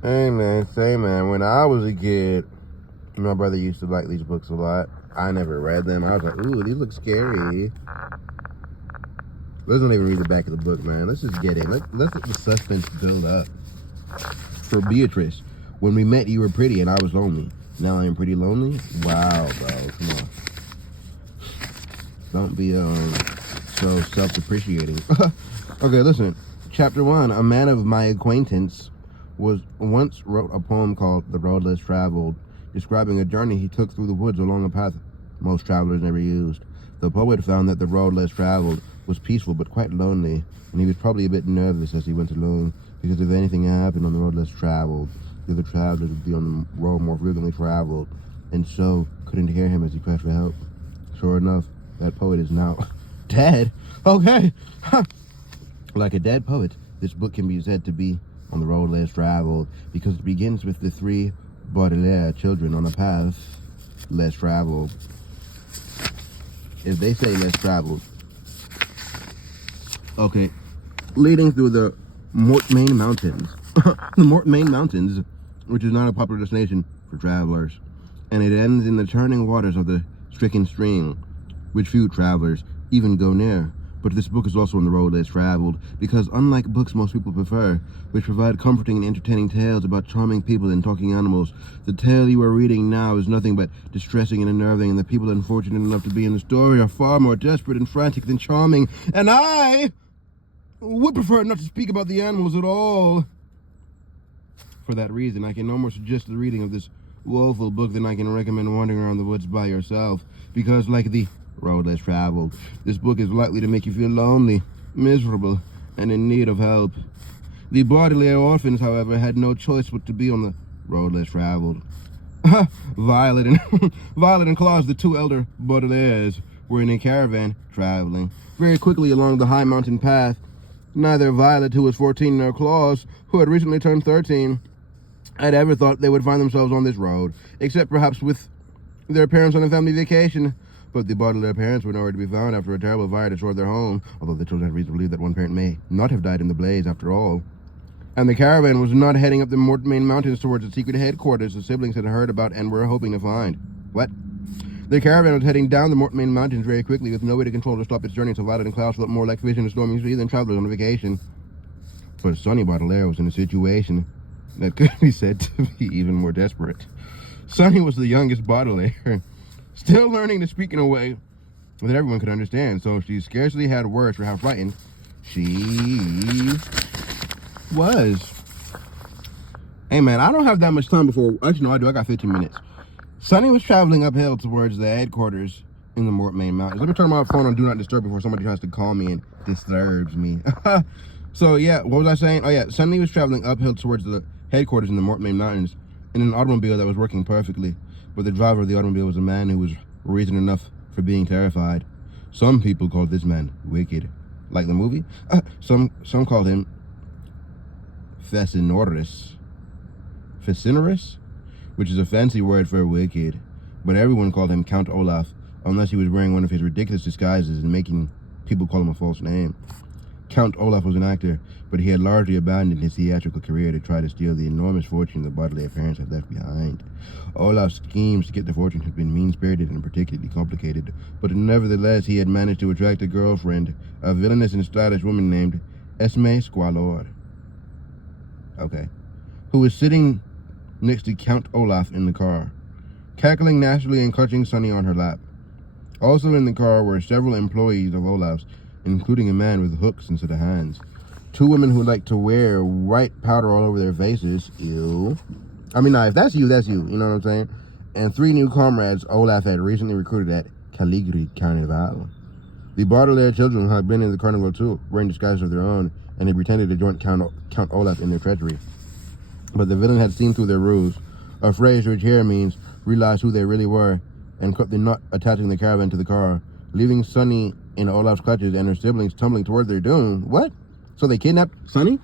Hey man, say man, when I was a kid, my brother used to like these books a lot. I never read them. I was like, ooh, these look scary. Let's not even read the back of the book, man. Let's just get in. Let's let the suspense build up. For Beatrice, when we met, you were pretty and I was lonely. Now I am pretty lonely? Wow, bro. Come on. Don't be so self-depreciating. Okay, listen. Chapter 1. A man of my acquaintance once wrote a poem called The Road Less Traveled, describing a journey he took through the woods along a path most travelers never used. The poet found that the road less traveled was peaceful but quite lonely, and he was probably a bit nervous as he went along, because if anything happened on the road less traveled, the other travelers would be on the road more frequently traveled, and so couldn't hear him as he cried for help. Sure enough, that poet is now dead. Okay. Like a dead poet, this book can be said to be on the road less traveled, because it begins with the three Baudelaire children on a path less traveled. If they say less traveled, okay, leading through the Mortmain Mountains. The Mortmain Mountains, which is not a popular destination for travelers, and it ends in the turning waters of the stricken stream, which few travelers even go near. But this book is also on the road less traveled, because unlike books most people prefer, which provide comforting and entertaining tales about charming people and talking animals, the tale you are reading now is nothing but distressing and unnerving, and the people unfortunate enough to be in the story are far more desperate and frantic than charming, and I would prefer not to speak about the animals at all. For that reason, I can no more suggest the reading of this woeful book than I can recommend wandering around the woods by yourself, because like the road less traveled, this book is likely to make you feel lonely, miserable, and in need of help. The Baudelaire orphans, however, had no choice but to be on the road less traveled. Violet and Claus, the two elder Baudelaires, were in a caravan traveling very quickly along the high mountain path. Neither Violet, who was 14, nor Claus, who had recently turned 13, had ever thought they would find themselves on this road, except perhaps with their parents on a family vacation. But the Baudelaire parents were nowhere to be found after a terrible fire destroyed their home, although the children had reason to believe that one parent may not have died in the blaze after all. And the caravan was not heading up the Mortmain Mountains towards the secret headquarters the siblings had heard about and were hoping to find. What? The caravan was heading down the Mortmain Mountains very quickly, with no way to control or stop its journey, so Violet and Klaus felt more like fish in a stormy sea than travelers on a vacation. But Sonny Baudelaire was in a situation that could be said to be even more desperate. Sonny was the youngest Baudelaire, still learning to speak in a way that everyone could understand, so she scarcely had words for how frightened she was. Hey man, I don't have that much time before. Actually, no, I do. I got 15 minutes. Sonny was traveling uphill towards the headquarters in the Mortmain Mountains. Let me turn my phone on Do Not Disturb before somebody tries to call me and disturbs me. So yeah, what was I saying? Oh yeah, Sonny was traveling uphill towards the headquarters in the Mortmain Mountains in an automobile that was working perfectly, but the driver of the automobile was a man who was reason enough for being terrified. Some people called this man wicked, like the movie. Some called him Fascinorus, which is a fancy word for wicked, but everyone called him Count Olaf, unless he was wearing one of his ridiculous disguises and making people call him a false name. Count Olaf was an actor, but he had largely abandoned his theatrical career to try to steal the enormous fortune the Baudelaire parents had left behind. Olaf's schemes to get the fortune had been mean-spirited and particularly complicated, but nevertheless he had managed to attract a girlfriend, a villainous and stylish woman named Esme Squalor. Okay. Who was sitting next to Count Olaf in the car, cackling naturally and clutching Sonny on her lap. Also in the car were several employees of Olaf's, including a man with hooks instead of hands. Two women who like to wear white powder all over their faces. Ew. I mean, if that's you, that's you. You know what I'm saying? And three new comrades Olaf had recently recruited at Caligari Carnival. The Baudelaire children had been in the carnival too, wearing disguises of their own, and they pretended to join Count Olaf in their treachery. But the villain had seen through their ruse, a phrase which here means realized who they really were, and cut the knot attaching the caravan to the car, leaving Sonny in Olaf's clutches and her siblings tumbling toward their doom. What? So they kidnapped Sonny?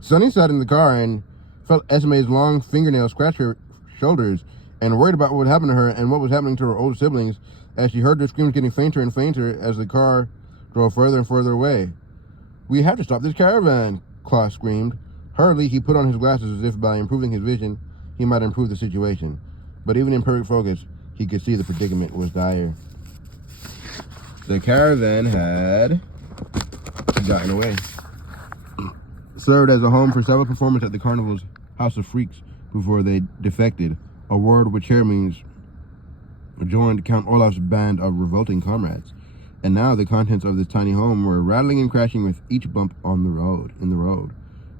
Sonny sat in the car and felt Esme's long fingernails scratch her shoulders, and worried about what would happen to her and what was happening to her older siblings as she heard their screams getting fainter and fainter as the car drove further and further away. We have to stop this caravan, Klaus screamed. Hurriedly, he put on his glasses as if by improving his vision, he might improve the situation. But even in perfect focus, he could see the predicament was dire. The caravan had gotten away. Served as a home for several performers at the carnival's House of Freaks before they defected, a word which here means joined Count Olaf's band of revolting comrades. And now the contents of this tiny home were rattling and crashing with each bump on the road.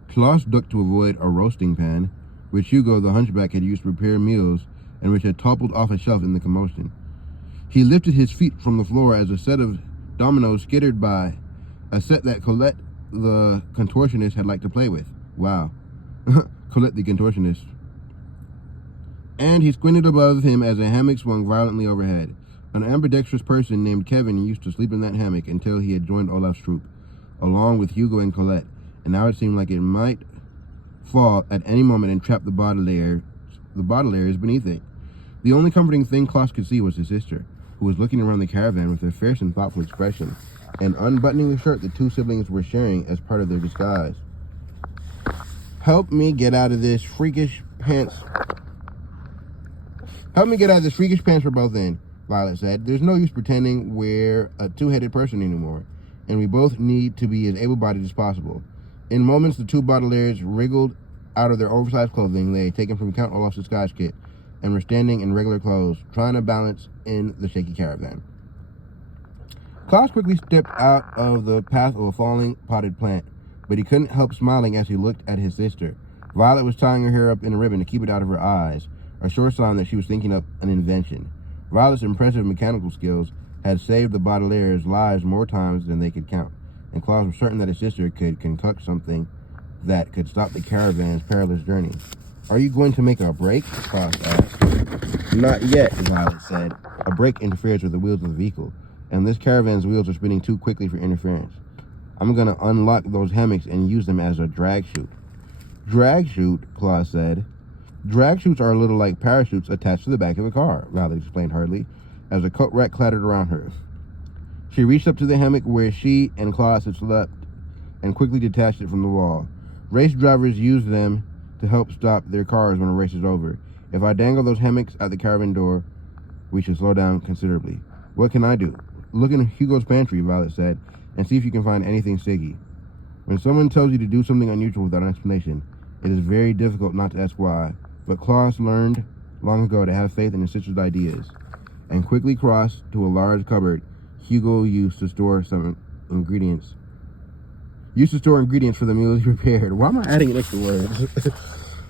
Klaus ducked to avoid a roasting pan, which Hugo the hunchback had used to prepare meals and which had toppled off a shelf in the commotion. He lifted his feet from the floor as a set of dominoes skittered by, a set that Colette the contortionist had liked to play with. Wow. Colette the contortionist. And he squinted above him as a hammock swung violently overhead. An ambidextrous person named Kevin used to sleep in that hammock until he had joined Olaf's troop, along with Hugo and Colette, and now it seemed like it might fall at any moment and trap the Baudelaires beneath it. The only comforting thing Klaus could see was his sister, who was looking around the caravan with a fierce and thoughtful expression, and unbuttoning the shirt the two siblings were sharing as part of their disguise. Help me get out of this freakish pants we're both in, Violet said. There's no use pretending we're a two-headed person anymore, and we both need to be as able-bodied as possible. In moments, the two Baudelaires wriggled out of their oversized clothing they had taken from Count Olaf's disguise kit and were standing in regular clothes, trying to balance in the shaky caravan. Klaus quickly stepped out of the path of a falling potted plant, but he couldn't help smiling as he looked at his sister. Violet was tying her hair up in a ribbon to keep it out of her eyes, a sure sign that she was thinking up an invention. Violet's impressive mechanical skills had saved the Baudelaires' lives more times than they could count, and Klaus was certain that his sister could concoct something that could stop the caravan's perilous journey. Are you going to make a break? Klaus asked. Not yet, Violet said. A break interferes with the wheels of the vehicle, and this caravan's wheels are spinning too quickly for interference. I'm going to unlock those hammocks and use them as a drag chute. Drag chute, Klaus said. Drag chutes are a little like parachutes attached to the back of a car, Violet explained hurriedly, as a coat rack clattered around her. She reached up to the hammock where she and Klaus had slept and quickly detached it from the wall. Race drivers use them to help stop their cars when a race is over. If I dangle those hammocks at the caravan door, we should slow down considerably. What can I do? Look in Hugo's pantry, Violet said, and see if you can find anything sticky. When someone tells you to do something unusual without an explanation, it is very difficult not to ask why. But Klaus learned long ago to have faith in his sister's ideas, and quickly crossed to a large cupboard Hugo used to store ingredients for the meals he prepared. Why am I adding an extra word?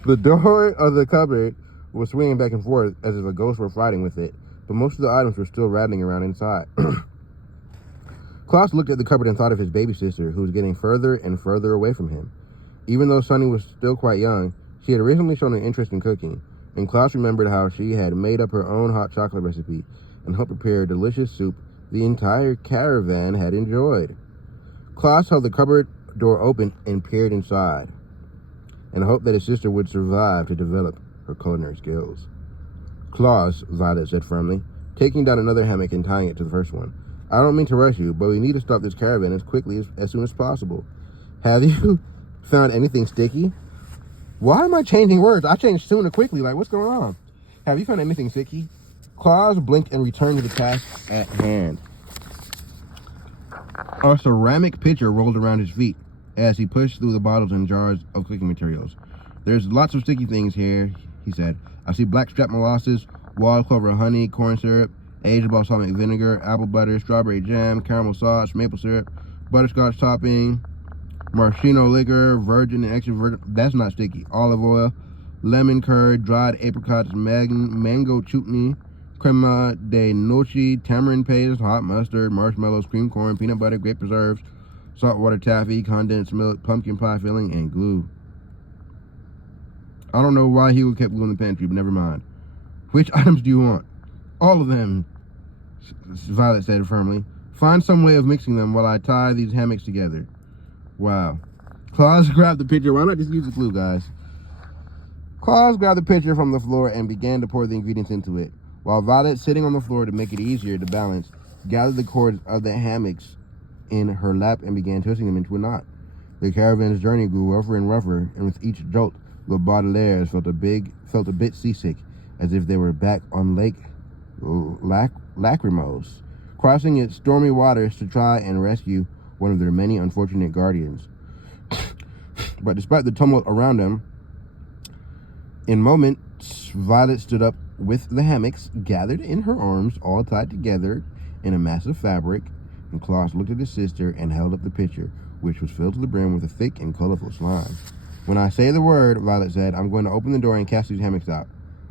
The door of the cupboard was swinging back and forth as if a ghost were fighting with it, but most of the items were still rattling around inside. Klaus looked at the cupboard and thought of his baby sister, who was getting further and further away from him. Even though Sunny was still quite young, she had recently shown an interest in cooking, and Klaus remembered how she had made up her own hot chocolate recipe and helped prepare delicious soup the entire caravan had enjoyed. Klaus held the cupboard door open and peered inside, and hoped that his sister would survive to develop her culinary skills. Klaus, Violet said firmly, taking down another hammock and tying it to the first one. I don't mean to rush you, but we need to stop this caravan as soon as possible. Have you found anything sticky? Why am I changing words? I changed soon and quickly. Like, what's going on? Have you found anything sticky? Klaus blinked and returned to the task at hand. A ceramic pitcher rolled around his feet as he pushed through the bottles and jars of cooking materials. There's lots of sticky things here, he said. I see blackstrap molasses, wild clover honey, corn syrup, aged balsamic vinegar, apple butter, strawberry jam, caramel sauce, maple syrup, butterscotch topping, maraschino liquor, virgin and extra virgin, that's not sticky, olive oil, lemon curd, dried apricots, mango chutney, crema de noche, tamarind paste, hot mustard, marshmallows, cream corn, peanut butter, grape preserves, saltwater taffy, condensed milk, pumpkin pie filling, and glue. I don't know why he kept glue in the pantry, but never mind. Which items do you want? All of them, Violet said firmly. Find some way of mixing them while I tie these hammocks together. Wow. Klaus grabbed the pitcher. Why not just use the glue, guys? Klaus grabbed the pitcher from the floor and began to pour the ingredients into it, while Violet, sitting on the floor to make it easier to balance, gathered the cords of the hammocks in her lap and began twisting them into a knot. The caravan's journey grew rougher and rougher, and with each jolt, the Baudelaires felt a bit seasick, as if they were back on Lake Lachrymose, crossing its stormy waters to try and rescue one of their many unfortunate guardians. But despite the tumult around them, in moments, Violet stood up with the hammocks gathered in her arms, all tied together in a mass of fabric, and Klaus looked at his sister and held up the pitcher, which was filled to the brim with a thick and colorful slime. When I say the word, Violet said, I'm going to open the door and cast these hammocks out.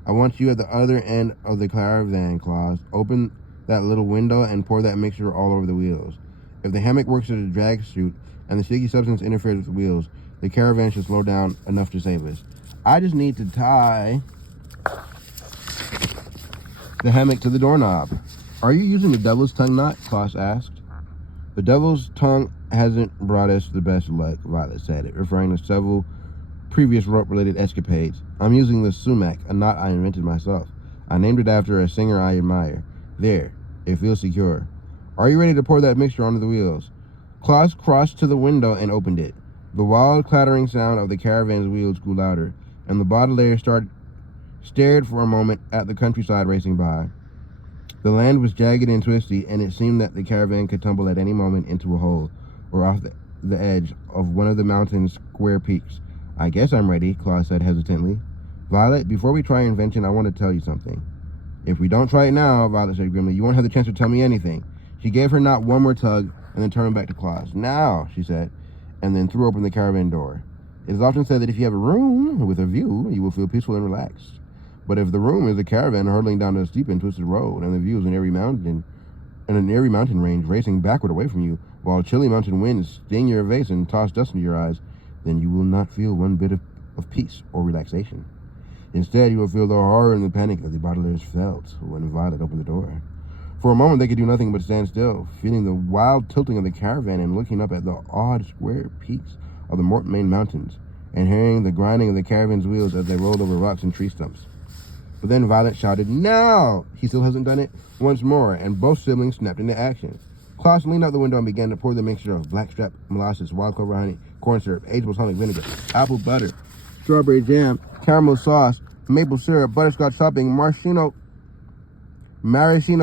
I want you at the other end of the caravan, Klaus. Open that little window and pour that mixture all over the wheels. If the hammock works as a drag chute and the sticky substance interferes with the wheels, the caravan should slow down enough to save us. I just need to tie the hammock to the doorknob. Are you using the devil's tongue knot? Klaus asked. The devil's tongue hasn't brought us the best luck, Violet said, referring to several previous rope-related escapades. I'm using the sumac, a knot I invented myself. I named it after a singer I admire. There, it feels secure. Are you ready to pour that mixture onto the wheels? Klaus crossed to the window and opened it. The wild clattering sound of the caravan's wheels grew louder, and the Baudelaire stared for a moment at the countryside racing by. The land was jagged and twisty, and it seemed that the caravan could tumble at any moment into a hole or off the edge of one of the mountain's square peaks. I guess I'm ready, Klaus said hesitantly. Violet, before we try invention, I want to tell you something. If we don't try it now, Violet said grimly, you won't have the chance to tell me anything. She gave her knot one more tug and then turned back to Klaus. Now, she said, and then threw open the caravan door. It is often said that if you have a room with a view, you will feel peaceful and relaxed. But if the room is a caravan hurtling down a steep and twisted road, and the view is an airy mountain range racing backward away from you, while chilly mountain winds sting your face and toss dust into your eyes, then you will not feel one bit of peace or relaxation. Instead, you will feel the horror and the panic that the Baudelaires felt when Violet opened the door. For a moment, they could do nothing but stand still, feeling the wild tilting of the caravan and looking up at the odd square peaks of the Mortmain Mountains, and hearing the grinding of the caravan's wheels as they rolled over rocks and tree stumps. But then Violet shouted, "Now!" He still hasn't done it once more, and both siblings snapped into action. Klaus leaned out the window and began to pour the mixture of blackstrap molasses, wild clover honey, corn syrup, aged balsamic vinegar, apple butter, strawberry jam, caramel sauce, maple syrup, butterscotch topping, maraschino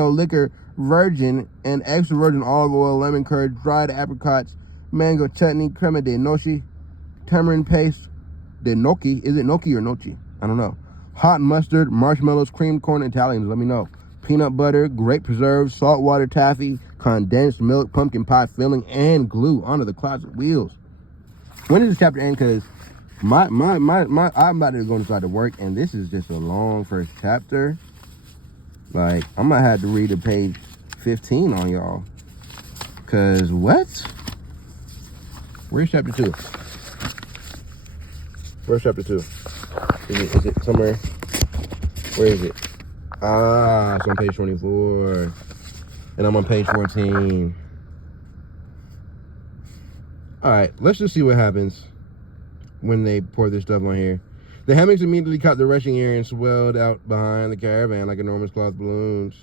liquor, virgin and extra virgin olive oil, lemon curd, dried apricots, mango chutney, crema de noci, tamarind paste, de gnocchi. Is it gnocchi or noci? I don't know. Hot mustard, marshmallows, creamed corn, Italians, let me know. Peanut butter, grape preserves, saltwater taffy, condensed milk, pumpkin pie filling, and glue onto the closet wheels. When does this chapter end? Because I'm about to go inside to work, and this is just a long first chapter. Like, I might have to read to page 15 on y'all. Because what? Where's chapter 2? Where's chapter 2? Is it somewhere? Where is it? Ah, it's on page 24. And I'm on page 14. Alright, let's just see what happens when they pour this stuff on here. The hammocks immediately caught the rushing air and swelled out behind the caravan like enormous cloth balloons.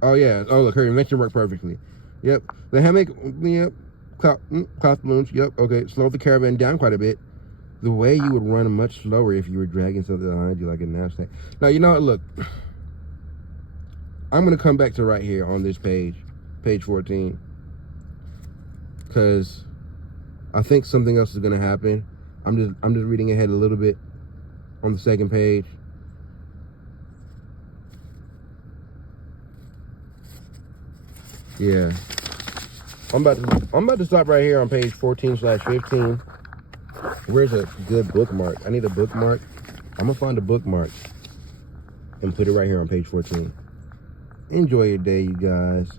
Oh, yeah. Oh, look, her invention worked perfectly. Yep. The hammock, yep. Cloth balloons, yep. Okay, slowed the caravan down quite a bit. The way you would run much slower if you were dragging something behind you like a knapsack. Now, you know what? Look. I'm going to come back to right here on this page 14. Because I think something else is going to happen. I'm just reading ahead a little bit on the second page. Yeah. I'm about to stop right here on page 14/15. Where's a good bookmark? I need a bookmark. I'm gonna find a bookmark and put it right here on page 14. Enjoy your day, you guys.